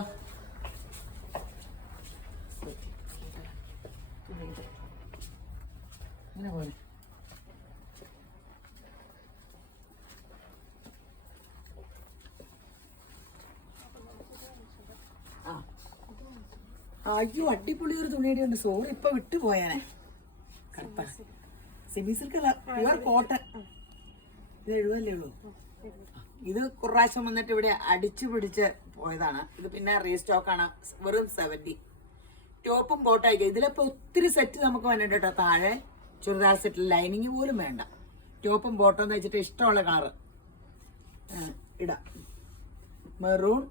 ഇങ്ങനെ പോലെ അയ്യോ, അടിപൊളി ഒരു തുണിയുടെ ഉണ്ട്. സോറി, ഇപ്പൊ വിട്ടുപോയാനെ. കറുത്ത സെമി സിൽക്ക് പ്യുവർ കോട്ടൺ. ഇത് 70 ഉള്ളൂ. ഇത് കുറേശ്ശം വന്നിട്ട് ഇവിടെ അടിച്ചു പിടിച്ച് പോയതാണ്. ഇത് പിന്നെ റീസ്റ്റോക്കാണ്. വെറും 70. ടോപ്പും ബോട്ടായിക്കും. ഇതിലിപ്പോ ഒത്തിരി സെറ്റ് നമുക്ക് വന്നിട്ട് കേട്ടോ. താഴെ ചുരിദാർ സെറ്റിൽ ലൈനിങ് പോലും വേണ്ട. ടോപ്പും ബോട്ടം വെച്ചിട്ട് ഇഷ്ടമുള്ള കളറ് ഇടാം. മെറൂൺ,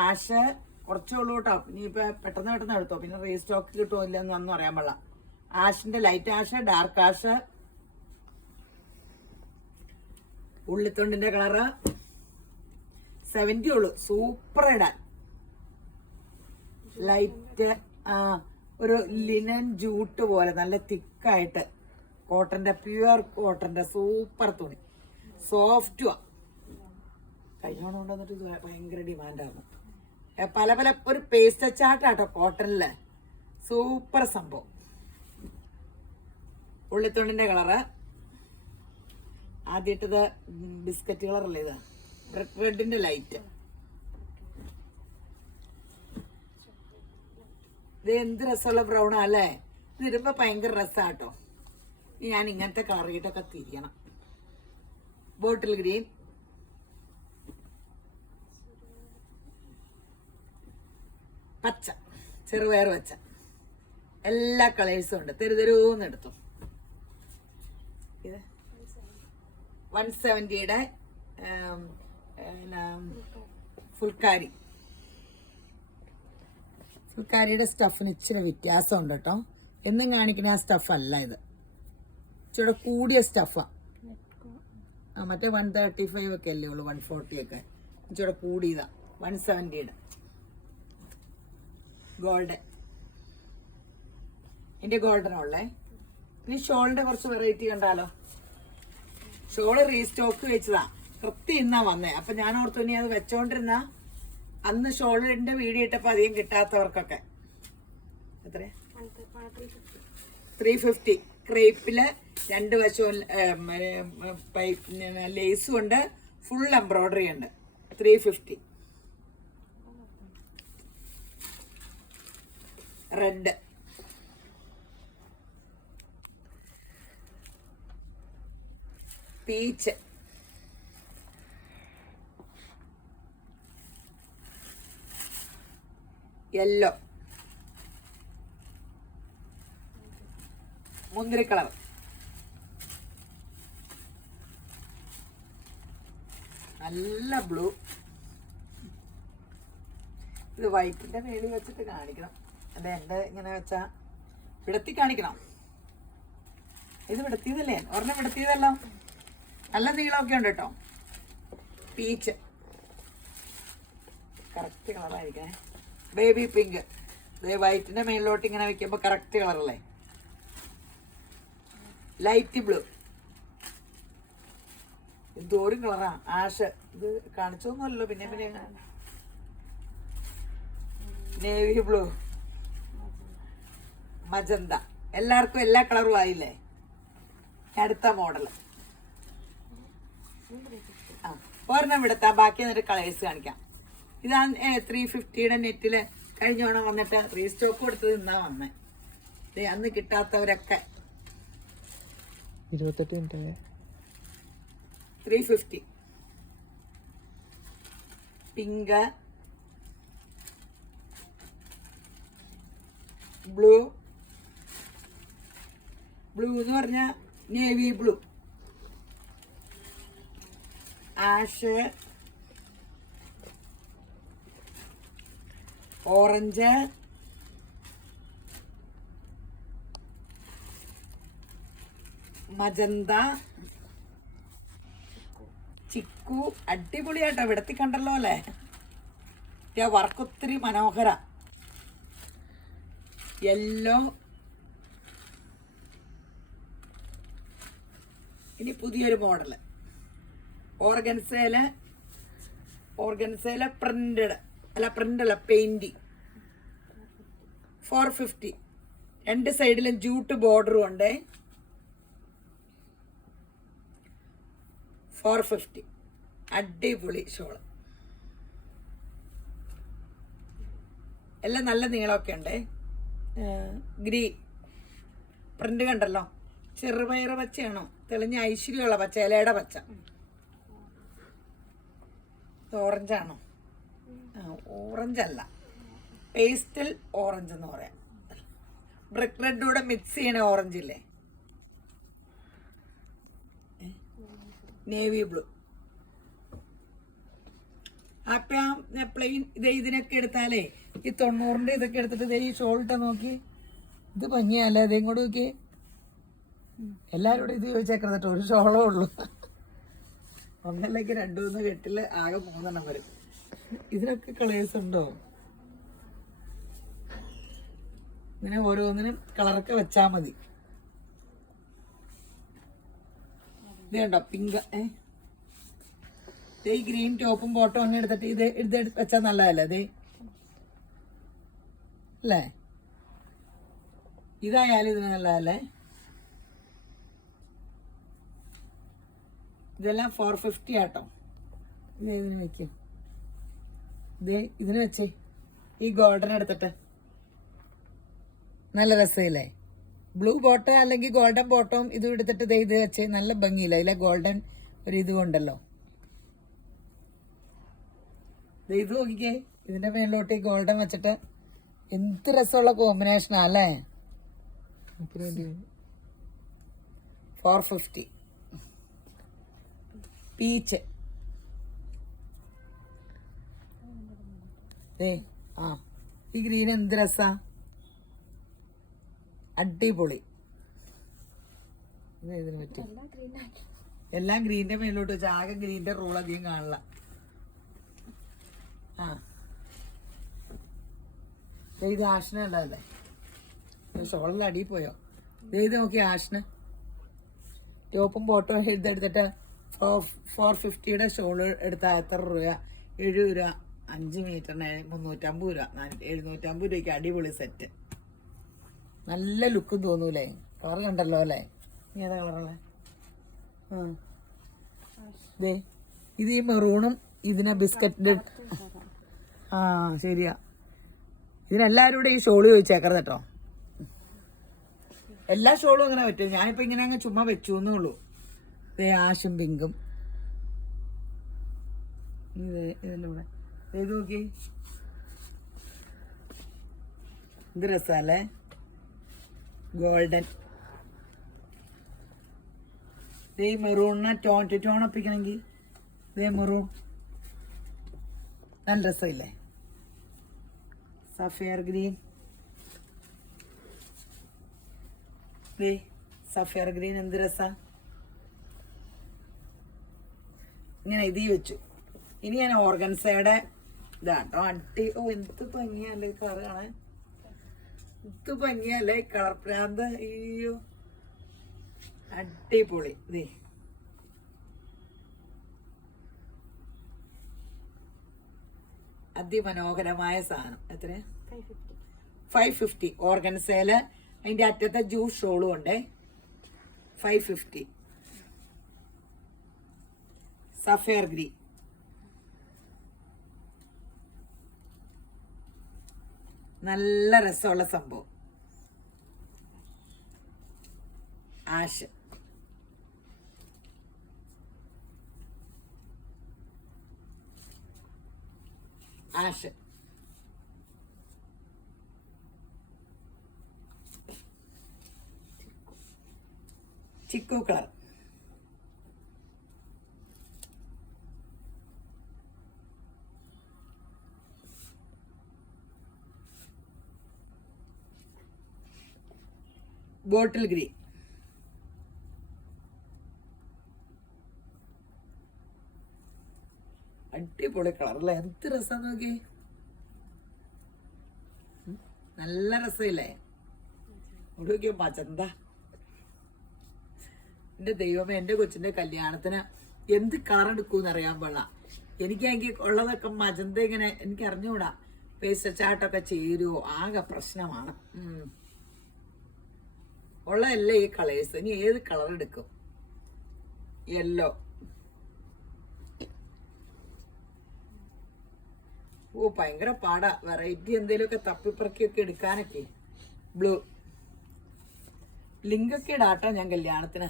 ആഷ് കുറച്ചേ ഉള്ളൂ കേട്ടോ. ഇനിയിപ്പോൾ പെട്ടെന്ന് എടുത്തോ. പിന്നെ റീസ്റ്റോക്ക് കിട്ടുമോ ഇല്ലെന്ന് ഒന്നും അറിയാൻ പാടില്ല. ആഷിന്റെ ലൈറ്റ് ആഷ്, ഡാർക്ക് ആഷ്, ഉള്ളിത്തൊണ്ടിന്റെ കളറ് 70 ഉള്ളൂ. സൂപ്പർ ഇടാൻ. ലൈറ്റ് ഒരു ലിനൻ ജൂട്ട് പോലെ നല്ല തിക്കായിട്ട് കോട്ടന്റെ, പ്യുവർ കോട്ടന്റെ സൂപ്പർ തുണി. സോഫ്റ്റുവാ. കഴിഞ്ഞോണം കൊണ്ടുവന്നിട്ട് ഭയങ്കര ഡിമാൻഡാണ്. പല ഒരു പേസ്റ്റ് ചാട്ടാട്ടോ കോട്ടണില്. സൂപ്പർ സംഭവം. ഉള്ളിത്തുണിന്റെ കളറ് ആദ്യമായിട്ടത് ബിസ്ക്കറ്റ് കളറല്ലേ? ഇത് റെഡിന്റെ ലൈറ്റ്. ഇത് എന്ത് രസമുള്ള ബ്രൗണാ അല്ലേ? ഇതിടുമ്പോൾ ഭയങ്കര രസമാട്ടോ. ഞാൻ ഇങ്ങനത്തെ കളറിയിട്ടൊക്കെ തിരിയണം. ബോട്ടിൽ ഗ്രീൻ, പച്ച, ചെറുപയർ പച്ച, എല്ലാ കളേഴ്സും ഉണ്ട്. തെരുതെരൂന്ന് എടുത്തു. ഇത് 170യുടെ ഫുൾക്കാരി. ഫുൾക്കാരിയുടെ സ്റ്റഫിന് ഇച്ചിരി വ്യത്യാസമുണ്ട് കേട്ടോ. എന്നും കാണിക്കുന്ന ആ സ്റ്റഫ് അല്ല ഇത്, ഇച്ചിരി കൂടിയ സ്റ്റഫാണ്. മറ്റേ 135 ഒക്കെ അല്ലേ ഉള്ളൂ, 140 ഒക്കെ. ഇച്ചിരി കൂടിയതാ 170യുടെ ഗോൾഡൻ. എൻ്റെ ഗോൾഡനുള്ളേ. ഇനി ഷോളിന്റെ കുറച്ച് വെറൈറ്റി കണ്ടാലോ. ഷോള് റീസ്റ്റോക്ക് വെച്ചതാ, കൃത്യം ഇന്നാ വന്നേ. അപ്പൊ ഞാൻ ഓർത്തു ഇനി അത് വെച്ചോണ്ടിരുന്ന അന്ന് ഷോളിന്റെ വീഡിയോ ഇട്ടപ്പോ അധികം കിട്ടാത്തവർക്കൊക്കെ എത്രയാ 350. ക്രേപ്പില് 2 വശവും ലേസും ഉണ്ട്, ഫുൾ എംബ്രോയിഡറി ഉണ്ട്. 350. റെഡ്, പീച്ച്, യെല്ലോ, മുന്തിരി കളർ, നല്ല ബ്ലൂ. ഇത് വൈറ്റിന്റെ മേളിൽ വെച്ചിട്ട് കാണിക്കണം. അല്ല എൻ്റെ ഇങ്ങനെ വെച്ചാ വിടത്തി കാണിക്കണം. ഇത് വിടത്തിയതല്ലേ, ഒരെണ്ണം വിടത്തിയതല്ലോ. നല്ല നീളമൊക്കെ ഉണ്ട് കേട്ടോ. പീച്ച് കറക്റ്റ് കളറായിരിക്കണേ. ബേബി പിങ്ക്, വൈറ്റിന്റെ മേളിലോട്ട് ഇങ്ങനെ വെക്കുമ്പോ കറക്റ്റ് കളറല്ലേ. ലൈറ്റ് ബ്ലൂ, എന്തോരം കളറാ. ആഷ്, ഇത് കാണിച്ചൊന്നുമല്ലോ. പിന്നെ നേവി ബ്ലൂ, മജന്ത. എല്ലാവർക്കും എല്ലാ കളറും ആയില്ലേ. അടുത്ത മോഡല് ഒരെണ്ണം വിടത്താം, ബാക്കി എന്നിട്ട് കളേഴ്സ് കാണിക്കാം. ഇതാണ് 350യുടെ നെറ്റില് കഴിഞ്ഞോണം വന്നിട്ട് റീസ്റ്റോക്ക് കൊടുത്തത് ഇന്നാ വന്നേ. അന്ന് കിട്ടാത്തവരൊക്കെ 350. Pink, blue. ബ്ലൂ എന്ന് പറഞ്ഞ navy blue, ash, orange, magenta, chikoo. അടിപൊളിയായിട്ടോ, വിടത്തി കണ്ടല്ലോ അല്ലേ. വർക്ക് ഒത്തിരി മനോഹര. യെല്ലോ. ഇനി പുതിയൊരു മോഡല് ഓർഗൻസയില് പ്രിന്റഡ് അല്ല, പ്രിന്റല്ല, പെയിന്റിങ്. 450. 2 സൈഡിലും ജൂട്ട് ബോർഡറും ഉണ്ട്. 450. അടിപൊളി ഷോള്. എല്ലാം നല്ല നീളമൊക്കെ ഉണ്ട്. ഗ്രീൻ പ്രിന്റ് കണ്ടല്ലോ. ചെറുപയറ് പച്ചയാണോ, തെളിഞ്ഞ ഐശ്വര്യമുള്ള പച്ച, ഇലയുടെ പച്ച. ഓറഞ്ചാണോ? ഓറഞ്ച് അല്ല, പേസ്റ്റൽ ഓറഞ്ച് എന്ന് പറയാം. ബ്രിക്ക് റെഡ് കൂടെ മിക്സ് ചെയ്യണ ഓറഞ്ച് ഇല്ലേ, നേവി ബ്ലൂ. അപ്പൊ പ്ലെയിൻ ഇതിനൊക്കെ എടുത്താലേ, ഈ 90ന്റെ ഇതൊക്കെ എടുത്തിട്ട് ഈ ഷോൾട്ട് നോക്കി, ഇത് ഭംഗിയല്ലേ. ഇത് ഇങ്ങോട്ട് നോക്കി. എല്ലാവരോടും ഇത് ചോദിച്ചേക്കരുത്, ഒരു ഷോളേ ഉള്ളൂ. ഒന്നല്ലെങ്കിൽ 2-3 കെട്ടില് ആകെ 3 വരും. ഇതിനൊക്കെ കളേഴ്സ് ഉണ്ടോ? ഇങ്ങനെ ഓരോന്നിനും കളറൊക്കെ വെച്ചാ മതി. ഇത് കണ്ടോ, പിങ്ക്. ഈ ഗ്രീൻ ടോപ്പും ബോട്ടം ഒന്നും എടുത്തിട്ട് ഇത് വെച്ചാൽ നല്ലതല്ലേ. അതെ അല്ലേ, ഇതായാലും ഇതിന് നല്ലതല്ലേ. ഇതെല്ലാം 450 ആട്ടോ. ഇത് ഇതിന് വയ്ക്കും. ഇതിന് വെച്ചേ, ഈ ഗോൾഡൻ എടുത്തിട്ട് നല്ല രസമില്ലേ. ബ്ലൂ ബോട്ടം അല്ലെങ്കിൽ ഗോൾഡൻ ബോട്ടം ഇതും എടുത്തിട്ട് ദേ ഇത് വെച്ച് നല്ല ഭംഗിയില്ല അതിലെ ഗോൾഡൻ ഒരു ഇതും ഉണ്ടല്ലോ. ഇത് നോക്കിക്കേ, ഇതിന്റെ മേളിലോട്ട് ഈ ഗോൾഡൻ വെച്ചിട്ട് എന്ത് രസമുള്ള കോമ്പിനേഷനാ അല്ലേ. 450 പീച്ച്. ആ ഈ ഗ്രീൻ എന്ത് രസാ, അടിപൊളി. ഇതിന് പറ്റും എല്ലാം ഗ്രീൻ്റെ മേലോട്ട് വെച്ചാൽ ആകെ ഗ്രീൻ്റെ റോൾ അധികം കാണില്ല. ആ ഇത് ആഷിനല്ലേ, ഷോളിൽ അടിയിൽ പോയോ. ഇത് നോക്കി ആഷിന് ടോപ്പും ബോട്ടും എടുത്തിട്ട് 450 ഷോള് എടുത്താൽ എത്ര രൂപ? 70 രൂപ. 5 മീറ്ററിന് 350 രൂപ. 750 രൂപയ്ക്ക് അടിപൊളി സെറ്റ്. നല്ല ലുക്കും തോന്നൂലേ. കളർ കണ്ടല്ലോ അല്ലേ. നീ ഏതാ കളറല്ലേ? ദേ ഇത് ഈ മെറൂണും ഇതിനെ ബിസ്ക്കറ്റിൻ്റെ. ആ ശരിയാ, ഇതിനെല്ലാവരും കൂടെ ഈ ഷോള് ചോദിച്ചേക്കരുത് കേട്ടോ. എല്ലാ ഷോളും അങ്ങനെ പറ്റും. ഞാനിപ്പോൾ ഇങ്ങനെ അങ്ങ് ചുമ്മാ വെച്ചു എന്നേ ഉള്ളൂ. ദേ ആഷും പിങ്കും. ഇതിൻ്റെ കൂടെ ഇത് നോക്കി ഇത് രസമല്ലേ, ഗോൾഡൻ. ഈ മെറൂണിനെ ടോൺ ടു ടോൺ ഒപ്പിക്കണമെങ്കിൽ ഇതേ മെറൂൺ നല്ല രസമില്ലേ. സഫയർ ഗ്രീൻ, സഫയർ ഗ്രീൻ എന്ത് രസാ. ഇങ്ങനെ ഇതീ വെച്ചു. ഇനി ഞാൻ ഓർഗൻസയുടെ ഇതാട്ടോ. എന്ത് ഭംഗിയല്ലേ കളർ കാണാൻ, എന്ത് ഭംഗിയല്ലേ കളർ പ്രാന്ത്. അയ്യോ അടിപൊളി. ഇതേ അതിമനോഹരമായ സാധനം. എത്ര? 550. ഓർഗൻസയില് അതിന്റെ അറ്റത്തെ ജ്യൂസ് ഷോളും ഉണ്ട്. 550. സഫയർ ഗ്രീൻ നല്ല രസമുള്ള സംഭവം. Ash, ash chikoo colour. Bottle green. അടിപൊളി കളറല്ലേ, എന്ത് രസം നോക്കി. നല്ല രസമില്ലേ. നോക്കിയോ മജന്ത. എൻ്റെ ദൈവമേ, എൻ്റെ കൊച്ചിൻ്റെ കല്യാണത്തിന് എന്ത് കളർ എടുക്കൂന്ന് അറിയാൻ പാടില്ല. എനിക്കാണെങ്കിൽ ഉള്ളതൊക്കെ മജന്ത ഇങ്ങനെ എനിക്ക് അറിഞ്ഞുകൂടാ. പേസ്റ്റ് ചാട്ടൊക്കെ ചേരുവോ, ആകെ പ്രശ്നമാണ്. ഉള്ളതല്ലേ ഈ കളേഴ്സ്. ഇനി ഏത് കളർ എടുക്കും? യെല്ലോ. ഓ ഭയങ്കര പാടാ. വെറൈറ്റി എന്തെങ്കിലുമൊക്കെ തപ്പിപ്പറക്കിയൊക്കെ എടുക്കാനൊക്കെ. ബ്ലൂ. ലിങ്കൊക്കെ ഇടാട്ടോ ഞാൻ കല്യാണത്തിന്.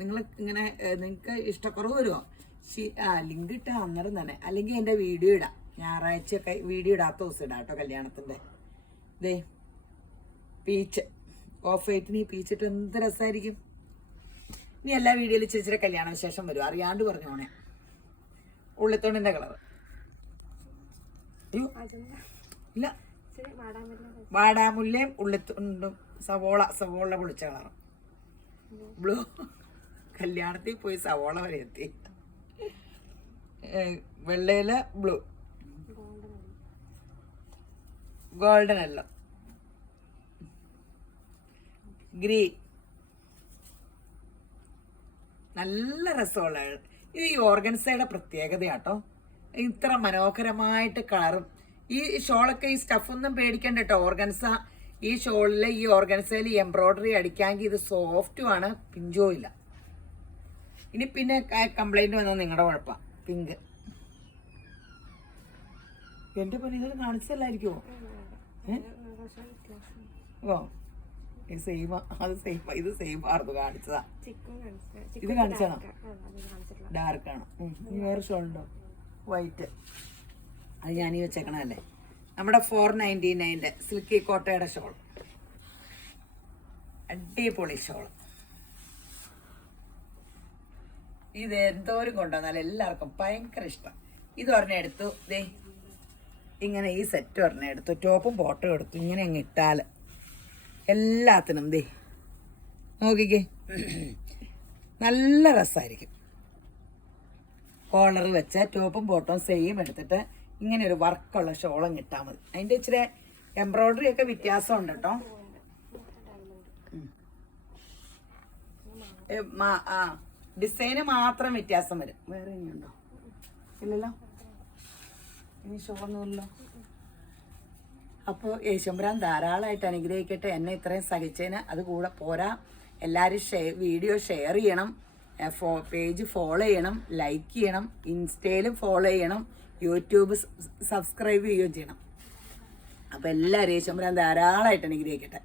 നിങ്ങൾ ഇങ്ങനെ നിങ്ങൾക്ക് ഇഷ്ടക്കുറവ് വരുമോ? ലിങ്ക് ഇട്ടാ അന്നേരം തന്നെ. അല്ലെങ്കിൽ എൻ്റെ വീഡിയോ ഇടാം. ഞായറാഴ്ചയൊക്കെ വീഡിയോ ഇടാത്ത ദിവസം ഇടാം കേട്ടോ കല്യാണത്തിൻ്റെ. ദേ പീച്ച്. ഓഫ് വൈറ്റിന് ഈ പീച്ചിട്ട് എന്ത് രസമായിരിക്കും. ഇനി എല്ലാ വീഡിയോയിലും ചേച്ചിയുടെ കല്യാണ വിശേഷം വരും. അറിയാണ്ട് പറഞ്ഞോണേ. ഉള്ളിത്തോണ്ടിൻ്റെ കളർ. അയ്യോ ഇല്ല, വാടാമുല്ലയും ഉള്ളിത്തോണ്ടും സവോള പൊളിച്ച കളറും. ബ്ലൂ. കല്യാണത്തിൽ പോയി സവോള വരെ എത്തി. വെള്ളയില് ബ്ലൂ, ഗോൾഡൻ അല്ല, ഗ്രീൻ. നല്ല രസമുള്ള ഇത് ഈ ഓർഗൻസയുടെ പ്രത്യേകതയാട്ടോ. ഇത്ര മനോഹരമായിട്ട് കളറും. ഈ ഷോളൊക്കെ ഈ സ്റ്റഫൊന്നും പേടിക്കണ്ട കേട്ടോ. ഓർഗൻസ ഈ ഷോളിൽ ഈ ഓർഗൻസയിൽ എംബ്രോയിഡറി അടിക്കാമെങ്കിൽ ഇത് സോഫ്റ്റുമാണ്, പിഞ്ചോ ഇല്ല. ഇനി പിന്നെ കംപ്ലൈന്റ് വന്നാൽ നിങ്ങളുടെ കുഴപ്പമാണ്. പിങ്ക്. എൻ്റെ പണി ഇതൊക്കെ കാണിച്ചല്ലായിരിക്കുമോ? ഓ ഇത് സെയിം, അത് സെയിം, ഇത് സെയിം ആയിരുന്നു കാണിച്ചതാ. ഇത് കാണിച്ചാണോ? ഡാർക്കാണ്. ഇനി വേറെ ഷോൾ ഉണ്ടോ? വൈറ്റ്. അത് ഞാനീ വെച്ചേക്കണല്ലേ, നമ്മുടെ 499 സിൽക്കി കോട്ടയുടെ ഷോൾ. അടിപൊളി ഷോൾ. ഇത് എന്തോരം കൊണ്ടുവന്നാലും എല്ലാവർക്കും ഭയങ്കര ഇഷ്ടം. ഇത് ഒരെണ്ണം എടുത്തു, ദേ ഇങ്ങനെ ഈ സെറ്റ് ഒരെണ്ണം എടുത്തു, ടോപ്പും ബോട്ടും എടുത്തു, ഇങ്ങനെ അങ്ങ് ഇട്ടാൽ എല്ലാത്തിനും ദേ നോക്കിക്കേ, നല്ല രസമായിരിക്കും. കോളർ വെച്ച ടോപ്പും ബോട്ടും സെയിം എടുത്തിട്ട് ഇങ്ങനെ ഒരു വർക്കുള്ള ഷോളം കിട്ടാൽ മതി. അതിൻ്റെ ഇച്ചിരി എംബ്രോയിഡറി ഒക്കെ വ്യത്യാസമുണ്ട് കേട്ടോ. ഡിസൈന് മാത്രം വ്യത്യാസം വരും. വേറെ ഇനിയുണ്ടോ? ഇല്ലല്ലോ, ഇനി ഷോളൊന്നുമില്ലല്ലോ. അപ്പോൾ യേശുമ്പുരാൻ ധാരാളമായിട്ട് അനുഗ്രഹിക്കട്ടെ. എന്നെ ഇത്രയും സഹിച്ചതിന്. അത് കൂടെ പോരാ, എല്ലാവരും വീഡിയോ ഷെയർ ചെയ്യണം, പേജ് ഫോളോ ചെയ്യണം, ലൈക്ക് ചെയ്യണം, ഇൻസ്റ്റയിലും ഫോളോ ചെയ്യണം, യൂട്യൂബ് സബ്സ്ക്രൈബ് ചെയ്യുകയും ചെയ്യണം. അപ്പോൾ എല്ലാവരും യേശുമ്പുരാൻ ധാരാളമായിട്ട് അനുഗ്രഹിക്കട്ടെ.